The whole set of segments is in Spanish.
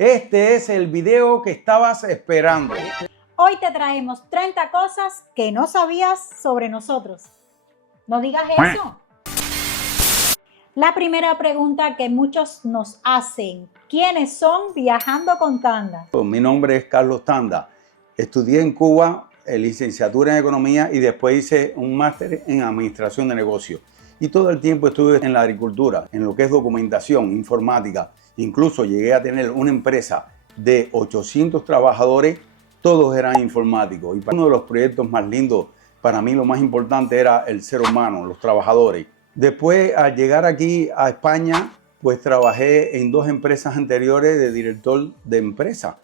Este es el video que estabas esperando. Hoy te traemos 30 cosas que no sabías sobre nosotros. No digas eso. La primera pregunta que muchos nos hacen: ¿quiénes son Viajando con Tanda? Mi nombre es Carlos Tanda. Estudié en Cuba licenciatura en Economía y después hice un máster en Administración de Negocios. Y todo el tiempo estuve en la agricultura, en lo que es documentación, informática. Incluso llegué a tener una empresa de 800 trabajadores, todos eran informáticos. Y uno de los proyectos más lindos, para mí lo más importante era el ser humano, los trabajadores. Después, al llegar aquí a España, pues trabajé en 2 empresas anteriores de director de empresa,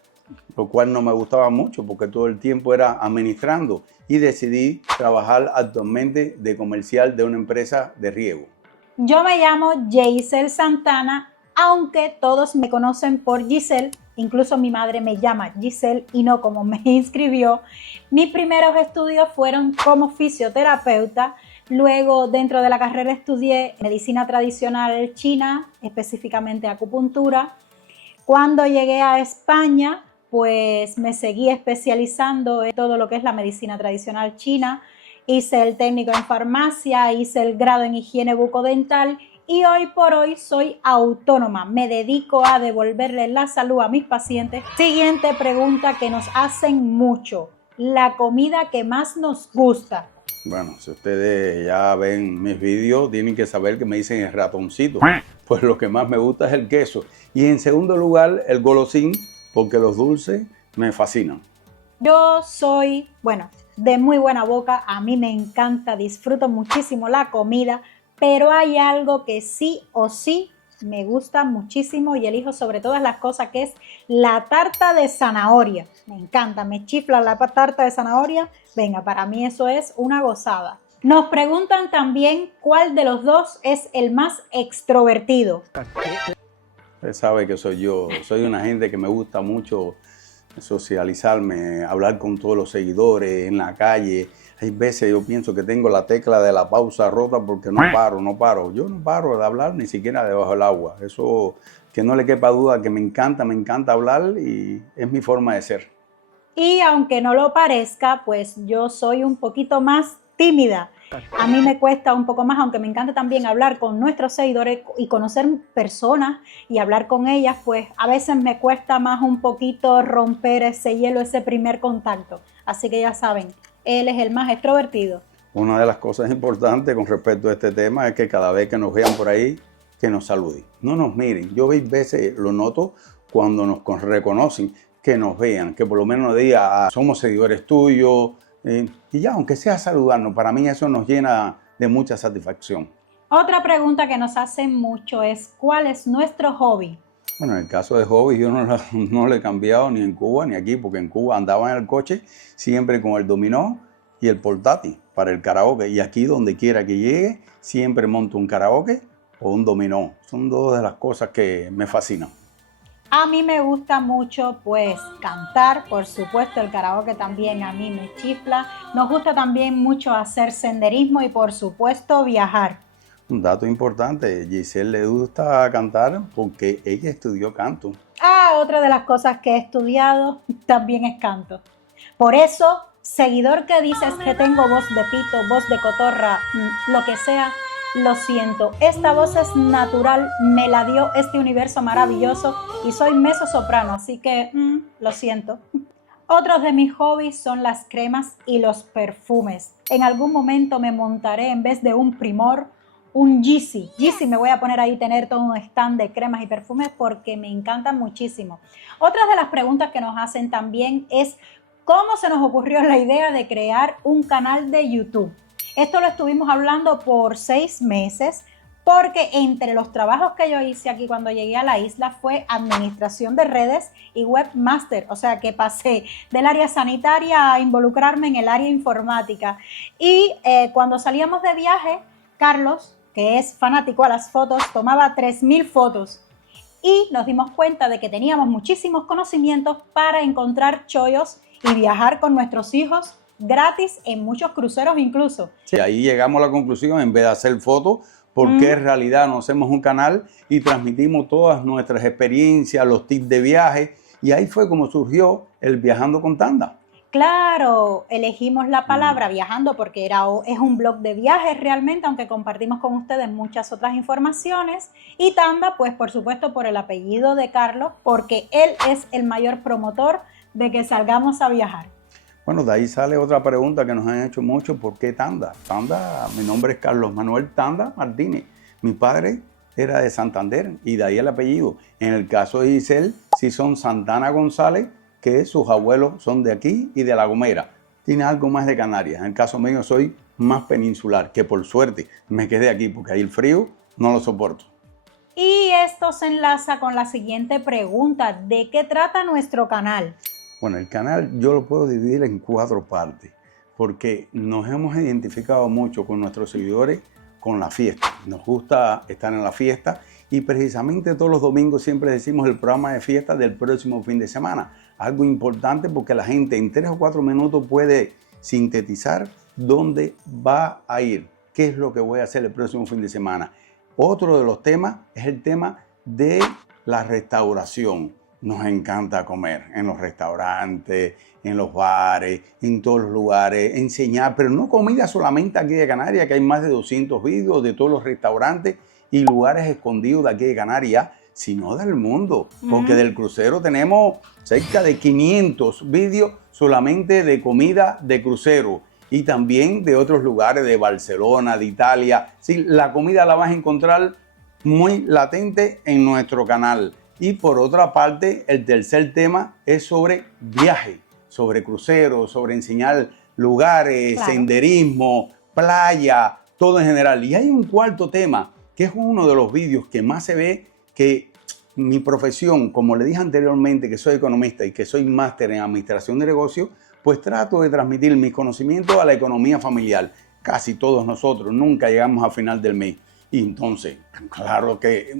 lo cual no me gustaba mucho porque todo el tiempo era administrando, y decidí trabajar actualmente de comercial de una empresa de riego. Yo me llamo Yeisel Santana, aunque todos me conocen por Giselle, incluso mi madre me llama Giselle y no como me inscribió. Mis primeros estudios fueron como fisioterapeuta. Luego, dentro de la carrera, estudié medicina tradicional china, específicamente acupuntura. Cuando llegué a España, pues me seguí especializando en todo lo que es la medicina tradicional china. Hice el técnico en farmacia, hice el grado en higiene bucodental y hoy por hoy soy autónoma. Me dedico a devolverle la salud a mis pacientes. Siguiente pregunta que nos hacen mucho: la comida que más nos gusta. Bueno, si ustedes ya ven mis vídeos, tienen que saber que me dicen el ratoncito. Pues lo que más me gusta es el queso. Y en segundo lugar, el golosín, porque los dulces me fascinan. Yo soy, de muy buena boca. A mí me encanta, disfruto muchísimo la comida, pero hay algo que sí o sí me gusta muchísimo y elijo sobre todas las cosas, que es la tarta de zanahoria. Me encanta, me chifla la tarta de zanahoria. Venga, para mí eso es una gozada. Nos preguntan también cuál de los dos es el más extrovertido. Usted sabe que soy yo, soy una gente que me gusta mucho socializarme, hablar con todos los seguidores en la calle. Hay veces yo pienso que tengo la tecla de la pausa rota porque no paro. Yo no paro de hablar ni siquiera debajo del agua. Eso, que no le quepa duda, que me encanta hablar y es mi forma de ser. Y aunque no lo parezca, pues yo soy un poquito más tímida. A mí me cuesta un poco más, aunque me encanta también hablar con nuestros seguidores y conocer personas y hablar con ellas, pues a veces me cuesta más un poquito romper ese hielo, ese primer contacto. Así que ya saben, él es el más extrovertido. Una de las cosas importantes con respecto a este tema es que cada vez que nos vean por ahí, que nos saluden. No nos miren. Yo veces lo noto cuando nos reconocen, que nos vean, que por lo menos digan: somos seguidores tuyos. Y ya, aunque sea saludarnos, para mí eso nos llena de mucha satisfacción. Otra pregunta que nos hacen mucho es: ¿cuál es nuestro hobby? Bueno, en el caso de hobby yo no le he cambiado ni en Cuba ni aquí, porque en Cuba andaba en el coche siempre con el dominó y el portátil para el karaoke. Y aquí, donde quiera que llegue, siempre monto un karaoke o un dominó. Son 2 de las cosas que me fascinan. A mí me gusta mucho pues cantar, por supuesto el karaoke también a mí me chifla. Nos gusta también mucho hacer senderismo y por supuesto viajar. Un dato importante: Giselle le gusta cantar porque ella estudió canto. Otra de las cosas que he estudiado también es canto. Por eso, seguidor que dices que tengo voz de pito, voz de cotorra, lo que sea, lo siento. Esta voz es natural, me la dio este universo maravilloso y soy mezzosoprano, así que lo siento. Otros de mis hobbies son las cremas y los perfumes. En algún momento me montaré, en vez de un Primor, un Yeezy. Yeezy, me voy a poner ahí, tener todo un stand de cremas y perfumes porque me encantan muchísimo. Otras de las preguntas que nos hacen también es: ¿cómo se nos ocurrió la idea de crear un canal de YouTube? Esto lo estuvimos hablando por 6 meses porque entre los trabajos que yo hice aquí cuando llegué a la isla fue administración de redes y webmaster. O sea que pasé del área sanitaria a involucrarme en el área informática. Y cuando salíamos de viaje, Carlos, que es fanático a las fotos, tomaba 3000 fotos. Y nos dimos cuenta de que teníamos muchísimos conocimientos para encontrar chollos y viajar con nuestros hijos gratis en muchos cruceros incluso. Sí, ahí llegamos a la conclusión: en vez de hacer fotos, por qué en realidad no hacemos un canal y transmitimos todas nuestras experiencias, los tips de viaje. Y ahí fue como surgió el Viajando con Tanda. Claro, elegimos la palabra viajando porque es un blog de viajes realmente, aunque compartimos con ustedes muchas otras informaciones. Y Tanda, pues por supuesto por el apellido de Carlos, porque él es el mayor promotor de que salgamos a viajar. Bueno, de ahí sale otra pregunta que nos han hecho mucho, ¿por qué Tanda? Tanda, mi nombre es Carlos Manuel Tanda Martínez. Mi padre era de Santander y de ahí el apellido. En el caso de Giselle, sí son Santana González, que sus abuelos son de aquí y de La Gomera. Tiene algo más de Canarias. En el caso mío soy más peninsular, que por suerte me quedé aquí porque ahí el frío no lo soporto. Y esto se enlaza con la siguiente pregunta, ¿de qué trata nuestro canal? Bueno, el canal yo lo puedo dividir en 4 partes, porque nos hemos identificado mucho con nuestros seguidores con la fiesta. Nos gusta estar en la fiesta y precisamente todos los domingos siempre decimos el programa de fiesta del próximo fin de semana. Algo importante porque la gente en 3 o 4 minutos puede sintetizar dónde va a ir, qué es lo que voy a hacer el próximo fin de semana. Otro de los temas es el tema de la restauración. Nos encanta comer en los restaurantes, en los bares, en todos los lugares, enseñar, pero no comida solamente aquí de Canarias, que hay más de 200 vídeos de todos los restaurantes y lugares escondidos de aquí de Canarias, sino del mundo, porque del crucero tenemos cerca de 500 vídeos solamente de comida de crucero y también de otros lugares de Barcelona, de Italia. Sí, la comida la vas a encontrar muy latente en nuestro canal. Y por otra parte, el tercer tema es sobre viaje, sobre cruceros, sobre enseñar lugares, claro, senderismo, playa, todo en general. Y hay un cuarto tema, que es uno de los vídeos que más se ve, que mi profesión, como le dije anteriormente, que soy economista y que soy máster en administración de negocios, pues trato de transmitir mis conocimientos a la economía familiar. Casi todos nosotros nunca llegamos al final del mes. Y entonces, claro que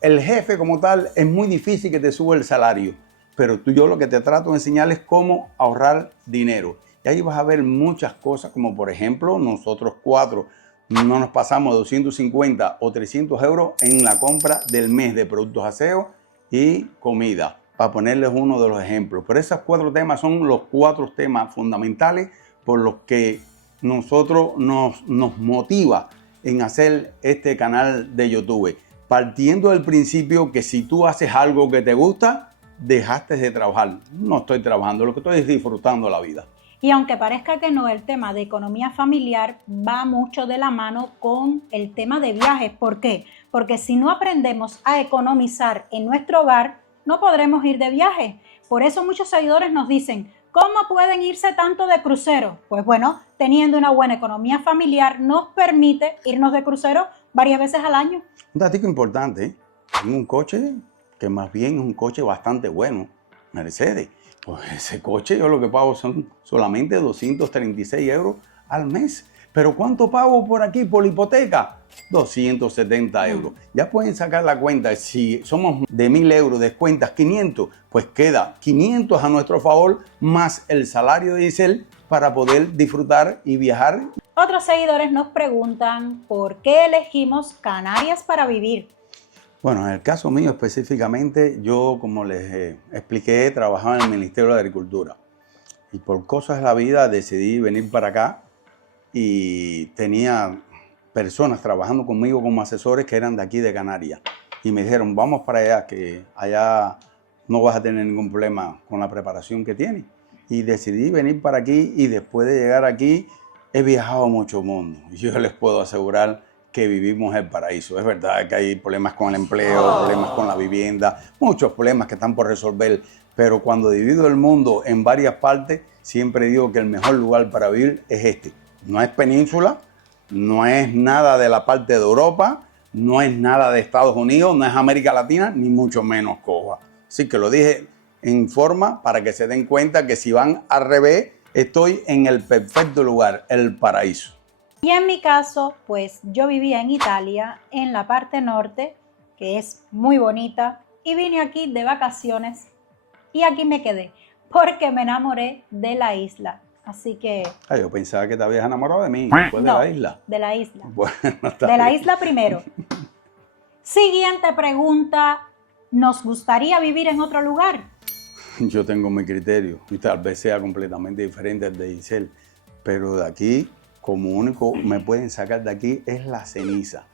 el jefe como tal es muy difícil que te suba el salario, pero yo lo que te trato de enseñar es cómo ahorrar dinero. Y ahí vas a ver muchas cosas, como por ejemplo, nosotros 4 no nos pasamos de 250 o 300 euros en la compra del mes de productos aseo y comida, para ponerles uno de los ejemplos. Pero esos 4 temas son los 4 temas fundamentales por los que nosotros nos motiva en hacer este canal de YouTube. Partiendo del principio que si tú haces algo que te gusta, dejaste de trabajar. No estoy trabajando, lo que estoy es disfrutando la vida. Y aunque parezca que no, el tema de economía familiar va mucho de la mano con el tema de viajes. ¿Por qué? Porque si no aprendemos a economizar en nuestro hogar, no podremos ir de viaje. Por eso muchos seguidores nos dicen, ¿cómo pueden irse tanto de crucero? Pues bueno, teniendo una buena economía familiar nos permite irnos de crucero varias veces al año. Un dato importante, ¿eh? Tengo un coche que más bien es un coche bastante bueno, Mercedes. Pues ese coche yo lo que pago son solamente 236 euros al mes. Pero ¿cuánto pago por aquí por la hipoteca? 270 euros. Ya pueden sacar la cuenta. Si somos de 1.000 euros, descuentas 500, pues queda 500 a nuestro favor más el salario de Giselle para poder disfrutar y viajar. Otros seguidores nos preguntan por qué elegimos Canarias para vivir. Bueno, en el caso mío específicamente, yo como les expliqué, trabajaba en el Ministerio de Agricultura y por cosas de la vida decidí venir para acá y tenía personas trabajando conmigo como asesores que eran de aquí de Canarias y me dijeron, vamos para allá, que allá no vas a tener ningún problema con la preparación que tienes. Y decidí venir para aquí y después de llegar aquí he viajado mucho mundo. Yo les puedo asegurar que vivimos el paraíso. Es verdad que hay problemas con el empleo, problemas con la vivienda, muchos problemas que están por resolver, pero cuando divido el mundo en varias partes, siempre digo que el mejor lugar para vivir es este. No es península, no es nada de la parte de Europa, no es nada de Estados Unidos, no es América Latina, ni mucho menos Cuba. Así que lo dije en forma para que se den cuenta que si van al revés, estoy en el perfecto lugar, el paraíso. Y en mi caso, pues yo vivía en Italia, en la parte norte, que es muy bonita, y vine aquí de vacaciones y aquí me quedé, porque me enamoré de la isla. Así que... Yo pensaba que te habías enamorado de mí, después de No, la isla. de la isla. Bueno, está De la bien. isla primero. Siguiente pregunta. ¿Nos gustaría vivir en otro lugar? Yo tengo mi criterio y tal vez sea completamente diferente al de Giselle, pero de aquí, como único me pueden sacar de aquí es la ceniza,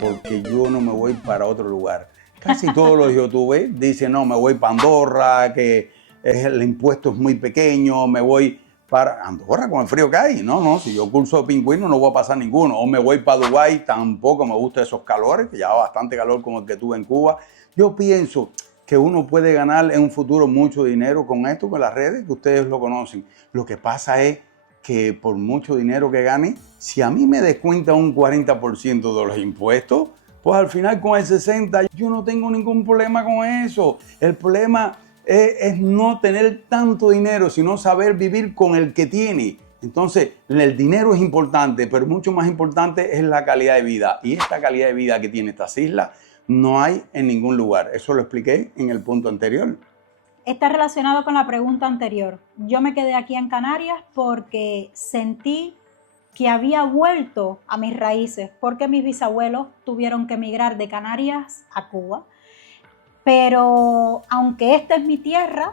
porque yo no me voy para otro lugar. Casi todos los youtubers dicen, no, me voy para Andorra, que el impuesto es muy pequeño, me voy para Andorra con el frío que hay. No, si yo curso de pingüino no voy a pasar ninguno. O me voy para Dubái, tampoco me gustan esos calores, que ya bastante calor como el que tuve en Cuba. Yo pienso que uno puede ganar en un futuro mucho dinero con esto, con las redes, que ustedes lo conocen. Lo que pasa es que por mucho dinero que gane, si a mí me descuentan un 40% de los impuestos, pues al final con el 60% yo no tengo ningún problema con eso. El problema es no tener tanto dinero, sino saber vivir con el que tiene. Entonces, el dinero es importante, pero mucho más importante es la calidad de vida. Y esta calidad de vida que tiene estas islas no hay en ningún lugar. Eso lo expliqué en el punto anterior. Está relacionado con la pregunta anterior. Yo me quedé aquí en Canarias porque sentí que había vuelto a mis raíces, porque mis bisabuelos tuvieron que emigrar de Canarias a Cuba. Pero aunque esta es mi tierra,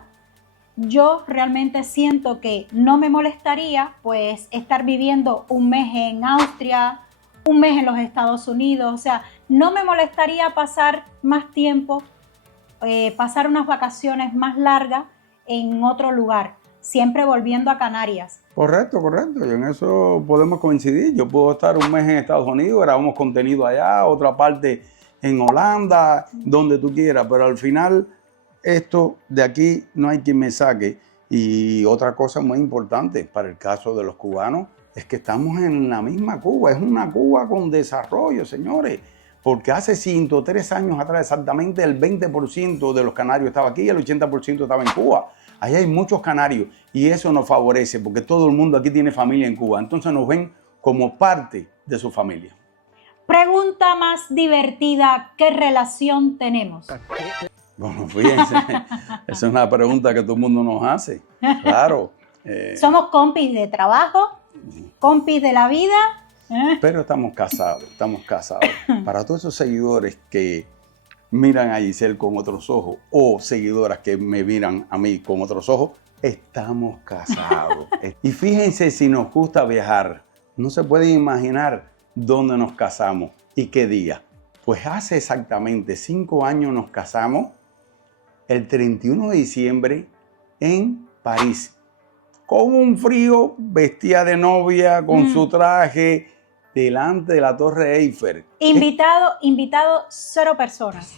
yo realmente siento que no me molestaría pues estar viviendo un mes en Austria, un mes en los Estados Unidos. O sea, no me molestaría pasar más tiempo, pasar unas vacaciones más largas en otro lugar, siempre volviendo a Canarias. Correcto, y en eso podemos coincidir. Yo puedo estar un mes en Estados Unidos, grabamos contenido allá, otra parte en Holanda, donde tú quieras, pero al final esto de aquí no hay quien me saque. Y otra cosa muy importante para el caso de los cubanos es que estamos en la misma Cuba, es una Cuba con desarrollo, señores, porque hace 103 años atrás exactamente el 20% de los canarios estaba aquí y el 80% estaba en Cuba. Ahí hay muchos canarios y eso nos favorece porque todo el mundo aquí tiene familia en Cuba, entonces nos ven como parte de su familia. Pregunta más divertida, ¿qué relación tenemos? Bueno, fíjense, esa es una pregunta que todo el mundo nos hace, claro. Somos compis de trabajo, compis de la vida. Pero estamos casados. Para todos esos seguidores que miran a Giselle con otros ojos o seguidoras que me miran a mí con otros ojos, estamos casados. Y fíjense si nos gusta viajar, no se pueden imaginar dónde nos casamos y qué día. Pues hace exactamente 5 años nos casamos, el 31 de diciembre en París. Con un frío, vestida de novia, con su traje, delante de la Torre Eiffel. Invitado 0 personas.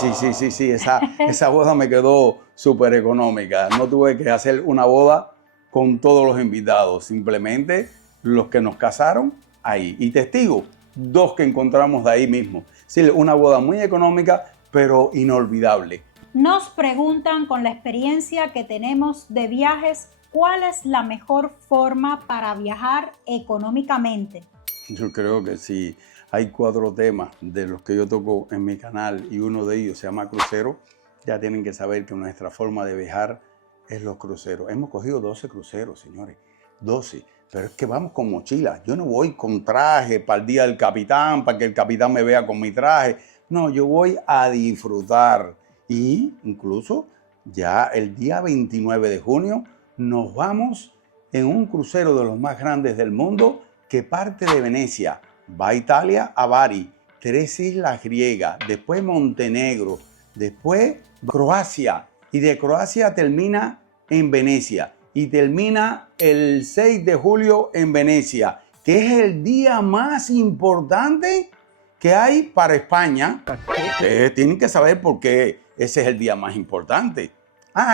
Sí, esa boda me quedó súper económica. No tuve que hacer una boda con todos los invitados, simplemente los que nos casaron ahí. Y testigos, 2 que encontramos de ahí mismo. Sí, una boda muy económica, pero inolvidable. Nos preguntan con la experiencia que tenemos de viajes, ¿cuál es la mejor forma para viajar económicamente? Yo creo que sí. Hay 4 temas de los que yo toco en mi canal y uno de ellos se llama crucero. Ya tienen que saber que nuestra forma de viajar es los cruceros. Hemos cogido 12 cruceros, señores. 12. Pero es que vamos con mochila. Yo no voy con traje para el día del capitán, para que el capitán me vea con mi traje. No, yo voy a disfrutar. Y incluso ya el día 29 de junio nos vamos en un crucero de los más grandes del mundo que parte de Venecia, va a Italia, a Bari, 3 islas griegas, después Montenegro, después Croacia y de Croacia termina en Venecia y termina el 6 de julio en Venecia, que es el día más importante que hay para España. Ustedes tienen que saber por qué ese es el día más importante.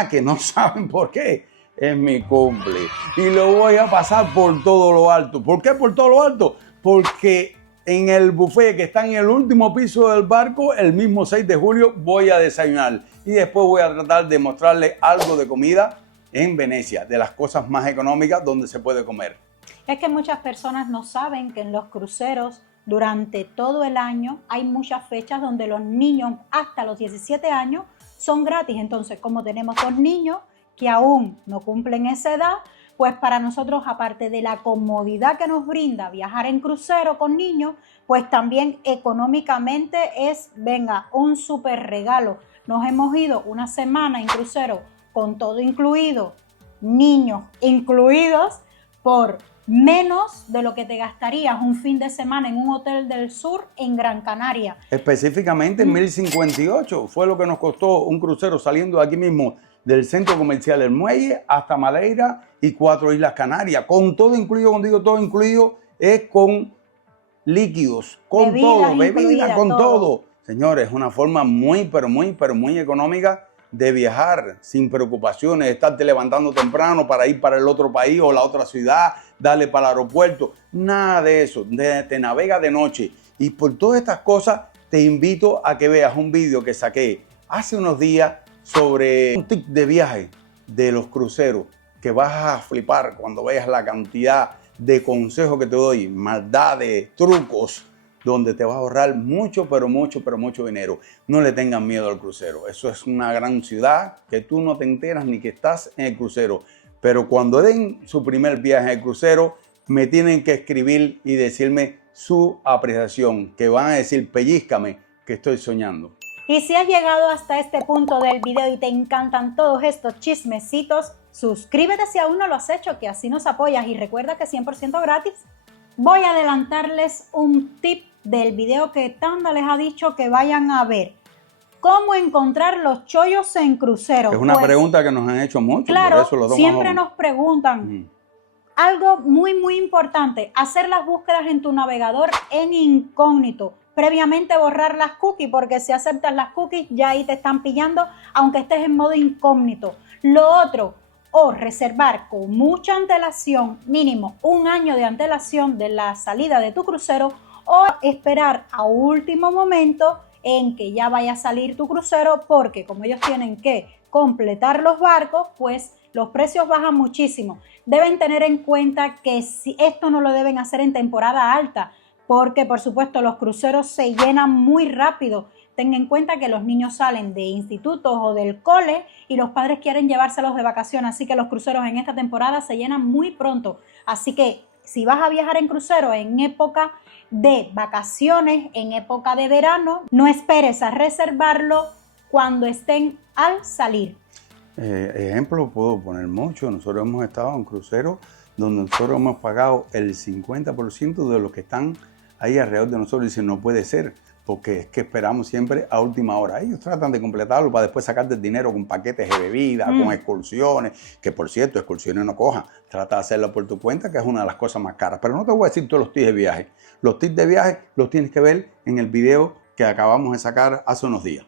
Que no saben por qué. Es mi cumple y lo voy a pasar por todo lo alto. ¿Por qué por todo lo alto? Porque en el buffet que está en el último piso del barco, el mismo 6 de julio voy a desayunar y después voy a tratar de mostrarles algo de comida en Venecia, de las cosas más económicas donde se puede comer. Es que muchas personas no saben que en los cruceros durante todo el año hay muchas fechas donde los niños hasta los 17 años son gratis. Entonces, como tenemos 2 niños que aún no cumplen esa edad, pues para nosotros, aparte de la comodidad que nos brinda viajar en crucero con niños, pues también económicamente es, venga, un súper regalo. Nos hemos ido una semana en crucero con todo incluido, niños incluidos, por menos de lo que te gastarías un fin de semana en un hotel del sur en Gran Canaria. Específicamente 1058 fue lo que nos costó un crucero saliendo de aquí mismo del centro comercial El Muelle hasta Madeira y 4 Islas Canarias, con todo incluido. Cuando digo todo incluido, es con líquidos, con todo, bebida, con todo. Señores, es una forma muy, pero muy económica de viajar sin preocupaciones, de estarte levantando temprano para ir para el otro país o la otra ciudad, darle para el aeropuerto. Nada de eso, te navega de noche. Y por todas estas cosas te invito a que veas un vídeo que saqué hace unos días sobre un tip de viaje de los cruceros, que vas a flipar cuando veas la cantidad de consejos que te doy, maldades, trucos, donde te vas a ahorrar mucho, pero mucho dinero. No le tengan miedo al crucero. Eso es una gran ciudad que tú no te enteras ni que estás en el crucero. Pero cuando den su primer viaje en el crucero, me tienen que escribir y decirme su apreciación, que van a decir, pellízcame, que estoy soñando. Y si has llegado hasta este punto del video y te encantan todos estos chismecitos, suscríbete si aún no lo has hecho, que así nos apoyas, y recuerda que 100% gratis. Voy a adelantarles un tip del video que Tanda les ha dicho que vayan a ver. ¿Cómo encontrar los chollos en crucero? Es una pregunta que nos han hecho mucho. Claro, por eso los siempre nos preguntan. Algo muy importante, hacer las búsquedas en tu navegador en incógnito. Previamente borrar las cookies, porque si aceptas las cookies ya ahí te están pillando, aunque estés en modo incógnito. Lo otro, o reservar con mucha antelación, mínimo 1 año de antelación de la salida de tu crucero, o esperar a último momento en que ya vaya a salir tu crucero, porque como ellos tienen que completar los barcos, pues los precios bajan muchísimo. Deben tener en cuenta que si esto no lo deben hacer en temporada alta, porque por supuesto los cruceros se llenan muy rápido. Ten en cuenta que los niños salen de institutos o del cole y los padres quieren llevárselos de vacaciones, así que los cruceros en esta temporada se llenan muy pronto. Así que si vas a viajar en crucero en época de vacaciones, en época de verano, no esperes a reservarlo cuando estén al salir. Ejemplo, puedo poner mucho. Nosotros hemos estado en un crucero donde nosotros hemos pagado el 50% de los que están ahí alrededor de nosotros. Y dicen, no puede ser, porque es que esperamos siempre a última hora. Ellos tratan de completarlo para después sacarte el dinero con paquetes de bebida, con excursiones, que por cierto, excursiones no cojan. Trata de hacerlo por tu cuenta, que es una de las cosas más caras. Pero no te voy a decir todos los tips de viaje. Los tips de viaje los tienes que ver en el video que acabamos de sacar hace unos días.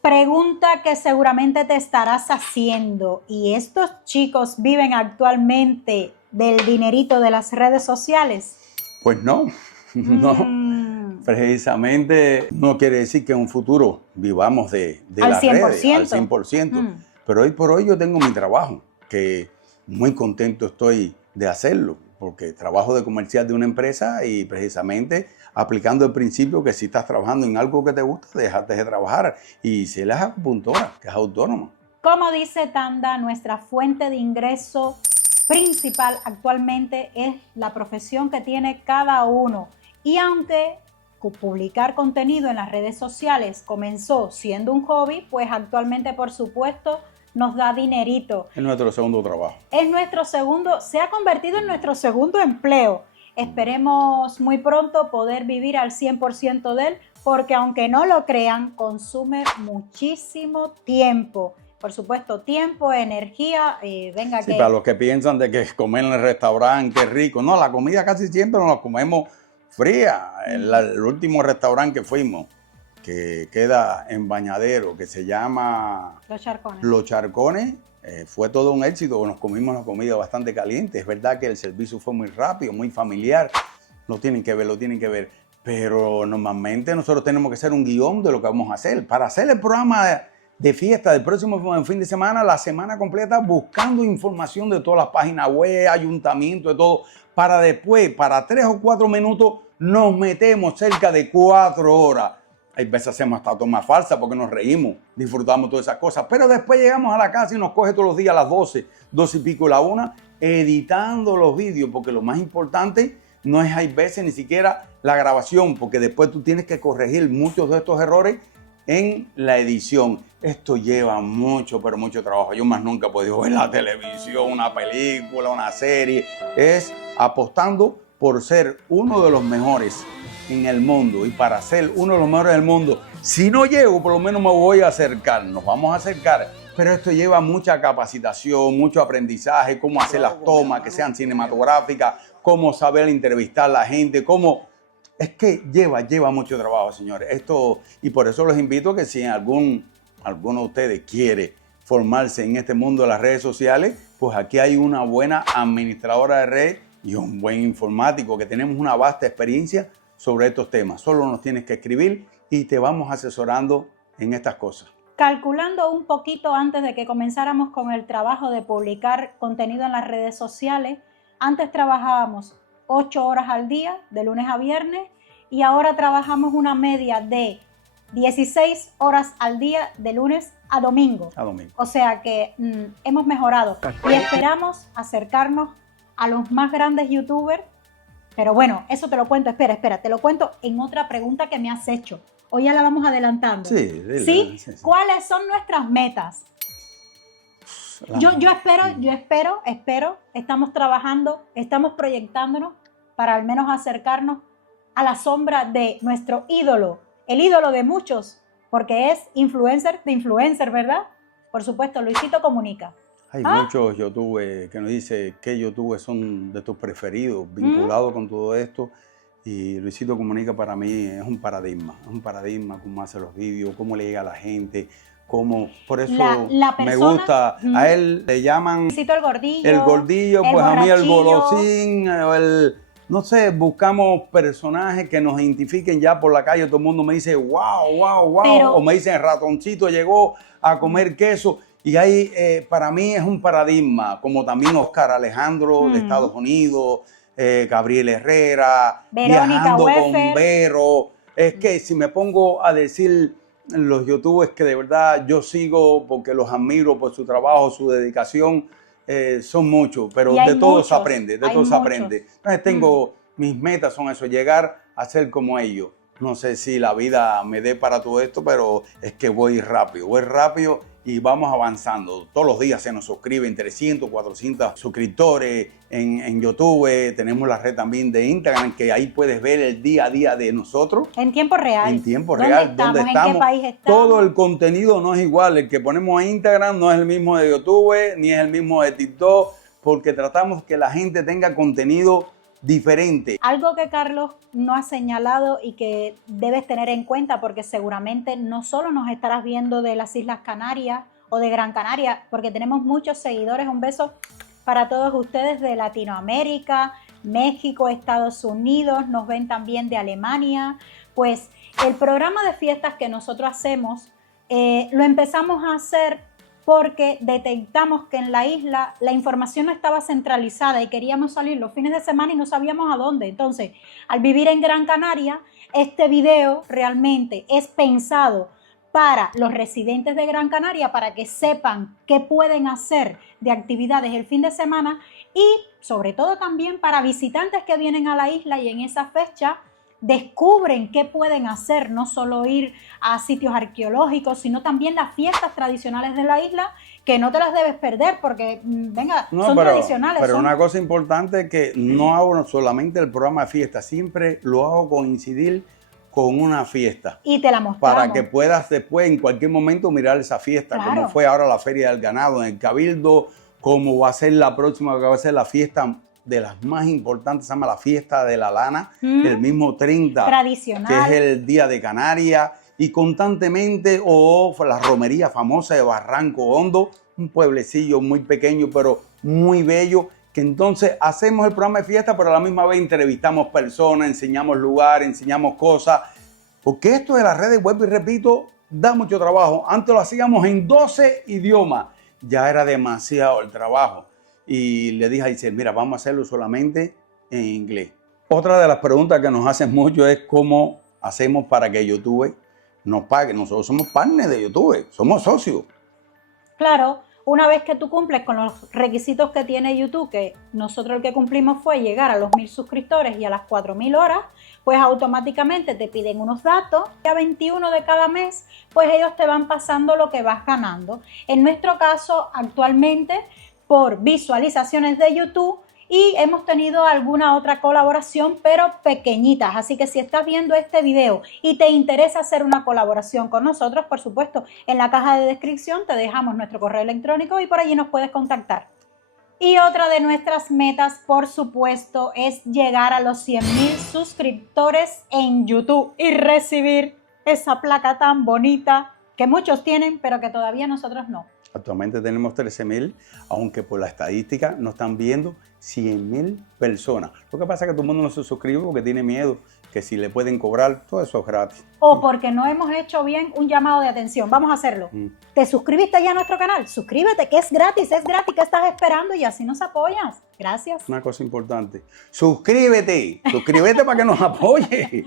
Pregunta que seguramente te estarás haciendo. ¿Y estos chicos viven actualmente del dinerito de las redes sociales? Pues no, no. Precisamente no quiere decir que en un futuro vivamos de las redes al 100%. Pero hoy por hoy yo tengo mi trabajo, que muy contento estoy de hacerlo, porque trabajo de comercial de una empresa y precisamente aplicando el principio que si estás trabajando en algo que te gusta, déjate de trabajar. Y si eres acupuntora, que es autónoma. Como dice Tanda, nuestra fuente de ingreso principal actualmente es la profesión que tiene cada uno. Y aunque publicar contenido en las redes sociales comenzó siendo un hobby, pues actualmente, por supuesto, nos da dinerito. Es nuestro segundo trabajo. Es nuestro segundo, se ha convertido en nuestro segundo empleo. Esperemos muy pronto poder vivir al 100% de él, porque aunque no lo crean, consume muchísimo tiempo. Por supuesto, tiempo, energía, Sí, para los que piensan de que comer en el restaurante, qué rico. No, la comida casi siempre nos la comemos fría. El último restaurante que fuimos, que queda en Bañadero, que se llama Los Charcones, fue todo un éxito. Nos comimos la comida bastante caliente. Es verdad que el servicio fue muy rápido, muy familiar. Lo tienen que ver. Pero normalmente nosotros tenemos que hacer un guión de lo que vamos a hacer. Para hacer el programa de fiesta del próximo fin de semana, la semana completa, buscando información de todas las páginas web, ayuntamientos, de todo, para después, para 3 o 4 minutos, nos metemos cerca de 4 horas. Hay veces hacemos hasta tomas falsas porque nos reímos, disfrutamos todas esas cosas, pero después llegamos a la casa y nos coge todos los días a las 12 y pico y la 1, editando los vídeos, porque lo más importante no es, hay veces, ni siquiera la grabación, porque después tú tienes que corregir muchos de estos errores en la edición. Esto lleva mucho, pero mucho trabajo. Yo más nunca he podido ver la televisión, una película, una serie. Es apostando por ser uno de los mejores en el mundo, y para ser uno de los mejores del mundo, si no llego, por lo menos me voy a acercar, nos vamos a acercar, pero esto lleva mucha capacitación, mucho aprendizaje, cómo hacer las tomas que sean cinematográficas, cómo saber entrevistar a la gente, cómo... Es que lleva mucho trabajo, señores. Esto, y por eso los invito a que si alguno de ustedes quiere formarse en este mundo de las redes sociales, pues aquí hay una buena administradora de redes y un buen informático que tenemos una vasta experiencia sobre estos temas. Solo nos tienes que escribir y te vamos asesorando en estas cosas. Calculando un poquito antes de que comenzáramos con el trabajo de publicar contenido en las redes sociales, antes trabajábamos 8 horas al día, de lunes a viernes, y ahora trabajamos una media de 16 horas al día, de lunes a domingo. O sea que hemos mejorado y esperamos acercarnos a los más grandes youtubers. Pero bueno, eso te lo cuento, espera, te lo cuento en otra pregunta que me has hecho. Hoy ya la vamos adelantando. Sí, dile, ¿Sí? Sí. ¿Cuáles son nuestras metas? Yo espero, estamos trabajando, estamos proyectándonos para al menos acercarnos a la sombra de nuestro ídolo, el ídolo de muchos, porque es influencer de influencer, ¿verdad? Por supuesto, Luisito Comunica. Hay muchos youtubers que nos dicen qué youtubers son de tus preferidos, vinculados con todo esto. Y Luisito Comunica para mí es un paradigma cómo hace los vídeos, cómo le llega a la gente, cómo, por eso la persona, me gusta. A él le llaman Luisito el gordillo. El gordillo, pues a mí el golosín, no sé, buscamos personajes que nos identifiquen ya por la calle. Todo el mundo me dice, wow, pero, o me dicen, ratoncito llegó a comer queso. Y ahí para mí es un paradigma, como también Oscar Alejandro de Estados Unidos, Gabriel Herrera, Verónica viajando Weffer. con Vero. Es que si me pongo a decir los youtubers que de verdad yo sigo porque los admiro por su trabajo, su dedicación, son muchos, pero de todo se aprende, Entonces tengo, mis metas son eso, llegar a ser como ellos. No sé si la vida me dé para todo esto, pero es que voy rápido y vamos avanzando. Todos los días se nos suscriben 300, 400 suscriptores en YouTube. Tenemos la red también de Instagram, que ahí puedes ver el día a día de nosotros. En tiempo real. En tiempo real, dónde estamos, en qué país estamos. Todo el contenido no es igual. El que ponemos en Instagram no es el mismo de YouTube, ni es el mismo de TikTok, porque tratamos que la gente tenga contenido diferente. Algo que Carlos no ha señalado y que debes tener en cuenta, porque seguramente no solo nos estarás viendo de las Islas Canarias o de Gran Canaria, porque tenemos muchos seguidores. Un beso para todos ustedes de Latinoamérica, México, Estados Unidos, nos ven también de Alemania. Pues el programa de fiestas que nosotros hacemos, lo empezamos a hacer porque detectamos que en la isla la información no estaba centralizada y queríamos salir los fines de semana y no sabíamos a dónde. Entonces, al vivir en Gran Canaria, este video realmente es pensado para los residentes de Gran Canaria, para que sepan qué pueden hacer de actividades el fin de semana, y sobre todo también para visitantes que vienen a la isla y en esa fecha descubren qué pueden hacer, no solo ir a sitios arqueológicos, sino también las fiestas tradicionales de la isla, que no te las debes perder porque, son tradicionales. Pero una cosa importante es que no hago solamente el programa de fiesta, siempre lo hago coincidir con una fiesta. Y te la mostramos. Para que puedas después, en cualquier momento, mirar esa fiesta, claro, como fue ahora la Feria del Ganado en el Cabildo, como va a ser la próxima, que va a ser la fiesta de las más importantes, se llama la Fiesta de la Lana, el mismo 30, tradicional, que es el Día de Canarias, y constantemente, la romería famosa de Barranco Hondo, un pueblecillo muy pequeño, pero muy bello, que entonces hacemos el programa de fiesta, pero a la misma vez entrevistamos personas, enseñamos lugares, enseñamos cosas, porque esto de las redes, vuelvo y repito, da mucho trabajo. Antes lo hacíamos en 12 idiomas, ya era demasiado el trabajo. Y le dije a Isel, mira, vamos a hacerlo solamente en inglés. Otra de las preguntas que nos hacen mucho es cómo hacemos para que YouTube nos pague. Nosotros somos partners de YouTube, somos socios. Claro, Una vez que tú cumples con los requisitos que tiene YouTube, que nosotros el que cumplimos fue llegar a los 1000 suscriptores y a las 4000 horas, pues automáticamente te piden unos datos. A 21 de cada mes, pues ellos te van pasando lo que vas ganando. En nuestro caso, actualmente, por visualizaciones de YouTube, y hemos tenido alguna otra colaboración, pero pequeñitas. Así que si estás viendo este video y te interesa hacer una colaboración con nosotros, por supuesto, en la caja de descripción te dejamos nuestro correo electrónico y por allí nos puedes contactar. Y otra de nuestras metas, por supuesto, es llegar a los 100.000 suscriptores en YouTube y recibir esa placa tan bonita que muchos tienen, pero que todavía nosotros no. Actualmente tenemos 13.000, aunque por la estadística nos están viendo 100.000 personas. Lo que pasa es que todo el mundo no se suscribe porque tiene miedo que si le pueden cobrar, todo eso es gratis. O porque no hemos hecho bien un llamado de atención. Vamos a hacerlo. ¿Te suscribiste ya a nuestro canal? Suscríbete, que es gratis, ¿qué estás esperando? Y así nos apoyas. Gracias. Una cosa importante, suscríbete para que nos apoye.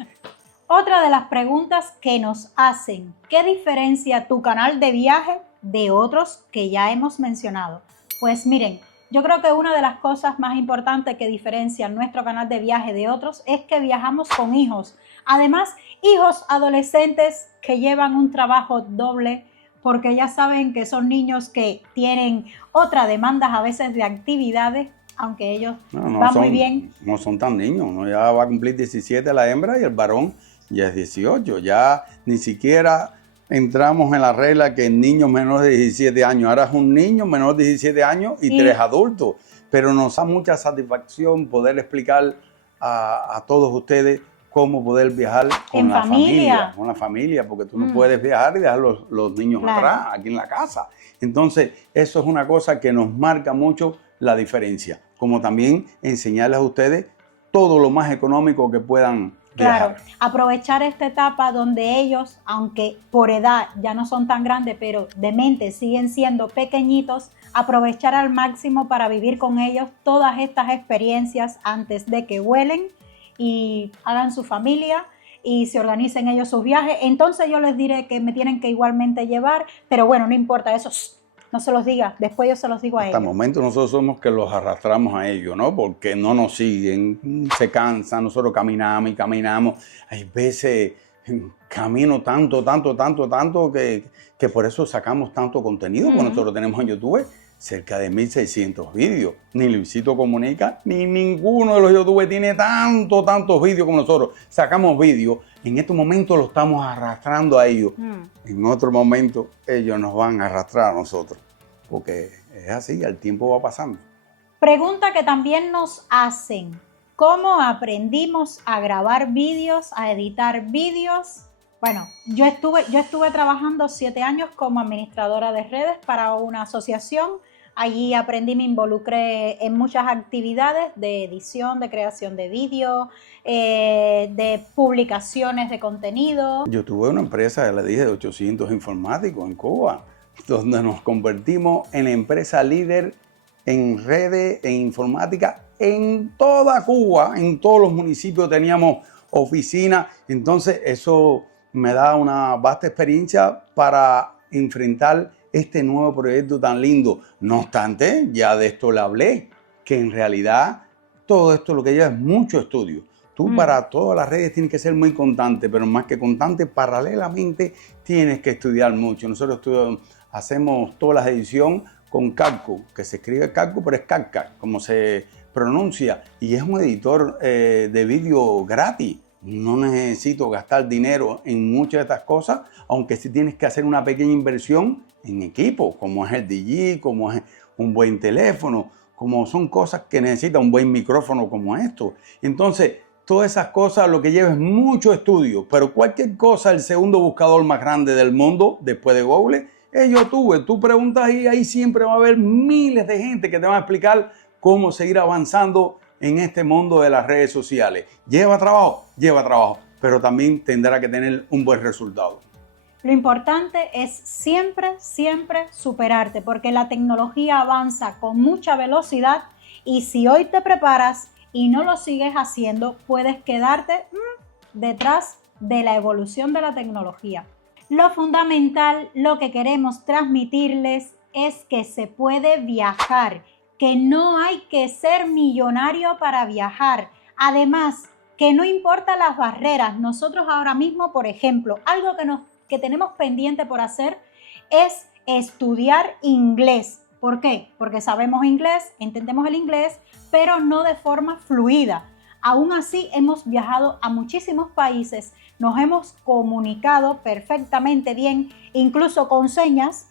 Otra de las preguntas que nos hacen, ¿qué diferencia tu canal de viaje de otros que ya hemos mencionado? Pues miren, yo creo que una de las cosas más importantes que diferencian nuestro canal de viaje de otros es que viajamos con hijos. Además, hijos adolescentes que llevan un trabajo doble, porque ya saben que son niños que tienen otras demandas a veces de actividades, aunque ellos van muy bien. No son tan niños, ¿no? Ya va a cumplir 17 la hembra y el varón ya es 18. Ya ni siquiera entramos en la regla que niños menores de 17 años. Ahora es un niño menor de 17 años y 3 adultos. Pero nos da mucha satisfacción poder explicar a todos ustedes cómo poder viajar con la familia. Con la familia, porque tú no puedes viajar y dejar los niños atrás, aquí en la casa. Entonces, eso es una cosa que nos marca mucho la diferencia. Como también enseñarles a ustedes todo lo más económico que puedan viajar. Claro, aprovechar esta etapa donde ellos, aunque por edad ya no son tan grandes, pero de mente siguen siendo pequeñitos, aprovechar al máximo para vivir con ellos todas estas experiencias antes de que vuelen y hagan su familia y se organicen ellos sus viajes. Entonces yo les diré que me tienen que igualmente llevar, pero bueno, no importa eso. No se los diga, después yo se los digo a ellos. Hasta el momento nosotros somos que los arrastramos a ellos, ¿no? Porque no nos siguen, se cansan, nosotros caminamos y caminamos. Hay veces camino tanto que por eso sacamos tanto contenido, porque nosotros tenemos en YouTube cerca de 1.600 vídeos. Ni Luisito Comunica, ni ninguno de los youtubers tiene tantos vídeos como nosotros. Sacamos vídeos, en este momento lo estamos arrastrando a ellos. En otro momento ellos nos van a arrastrar a nosotros, porque es así, el tiempo va pasando. Pregunta que también nos hacen, ¿cómo aprendimos a grabar vídeos, a editar vídeos? Bueno, yo estuve trabajando 7 años como administradora de redes para una asociación. Allí aprendí, me involucré en muchas actividades de edición, de creación de vídeo, de publicaciones de contenido. Yo tuve una empresa, ya le dije, de 800 informáticos en Cuba, donde nos convertimos en empresa líder en redes, en informática, en toda Cuba, en todos los municipios teníamos oficinas. Entonces eso me da una vasta experiencia para enfrentar este nuevo proyecto tan lindo. No obstante, ya de esto le hablé, que en realidad todo esto lo que lleva es mucho estudio. Tú para todas las redes tienes que ser muy constante, pero más que constante, paralelamente tienes que estudiar mucho. Nosotros hacemos todas las ediciones con Calco, que se escribe Calco, pero es Calca, como se pronuncia, y es un editor de vídeo gratis. No necesito gastar dinero en muchas de estas cosas, aunque sí tienes que hacer una pequeña inversión en equipo, como es el DJ, como es un buen teléfono, como son cosas que necesita un buen micrófono como esto. Entonces, todas esas cosas lo que lleva es mucho estudio, pero cualquier cosa, el segundo buscador más grande del mundo, después de Google, es YouTube. Tú preguntas y ahí siempre va a haber miles de gente que te van a explicar cómo seguir avanzando en este mundo de las redes sociales. Lleva trabajo, pero también tendrá que tener un buen resultado. Lo importante es siempre superarte, porque la tecnología avanza con mucha velocidad y si hoy te preparas y no lo sigues haciendo, puedes quedarte detrás de la evolución de la tecnología. Lo fundamental, lo que queremos transmitirles es que se puede viajar, que no hay que ser millonario para viajar. Además, que no importa las barreras. Nosotros ahora mismo, por ejemplo, algo que tenemos pendiente por hacer es estudiar inglés. ¿Por qué? Porque sabemos inglés, entendemos el inglés, pero no de forma fluida. Aún así, hemos viajado a muchísimos países, nos hemos comunicado perfectamente bien, incluso con señas,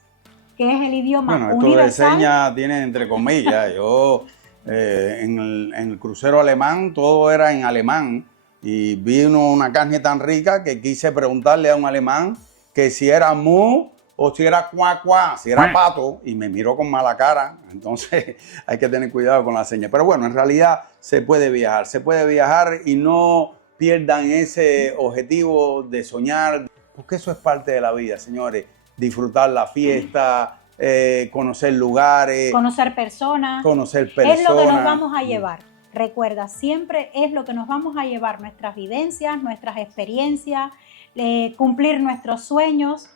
que es el idioma universal. Bueno, esto de señas tiene entre comillas. Yo en el crucero alemán todo era en alemán y vino una carne tan rica que quise preguntarle a un alemán que si era mu o si era cuá cuá, si era pato, y me miró con mala cara. Entonces hay que tener cuidado con las señas. Pero bueno, en realidad se puede viajar y no pierdan ese objetivo de soñar, porque eso es parte de la vida, señores. Disfrutar la fiesta, conocer lugares, conocer personas. Es lo que nos vamos a llevar. Recuerda, siempre es lo que nos vamos a llevar, nuestras vivencias, nuestras experiencias, cumplir nuestros sueños.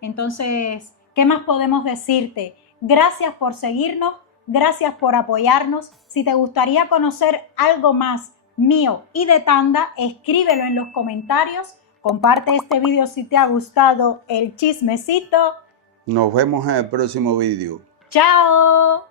Entonces, ¿qué más podemos decirte? Gracias por seguirnos, gracias por apoyarnos. Si te gustaría conocer algo más mío y de Tanda, escríbelo en los comentarios. Comparte este video si te ha gustado el chismecito. Nos vemos en el próximo video. ¡Chao!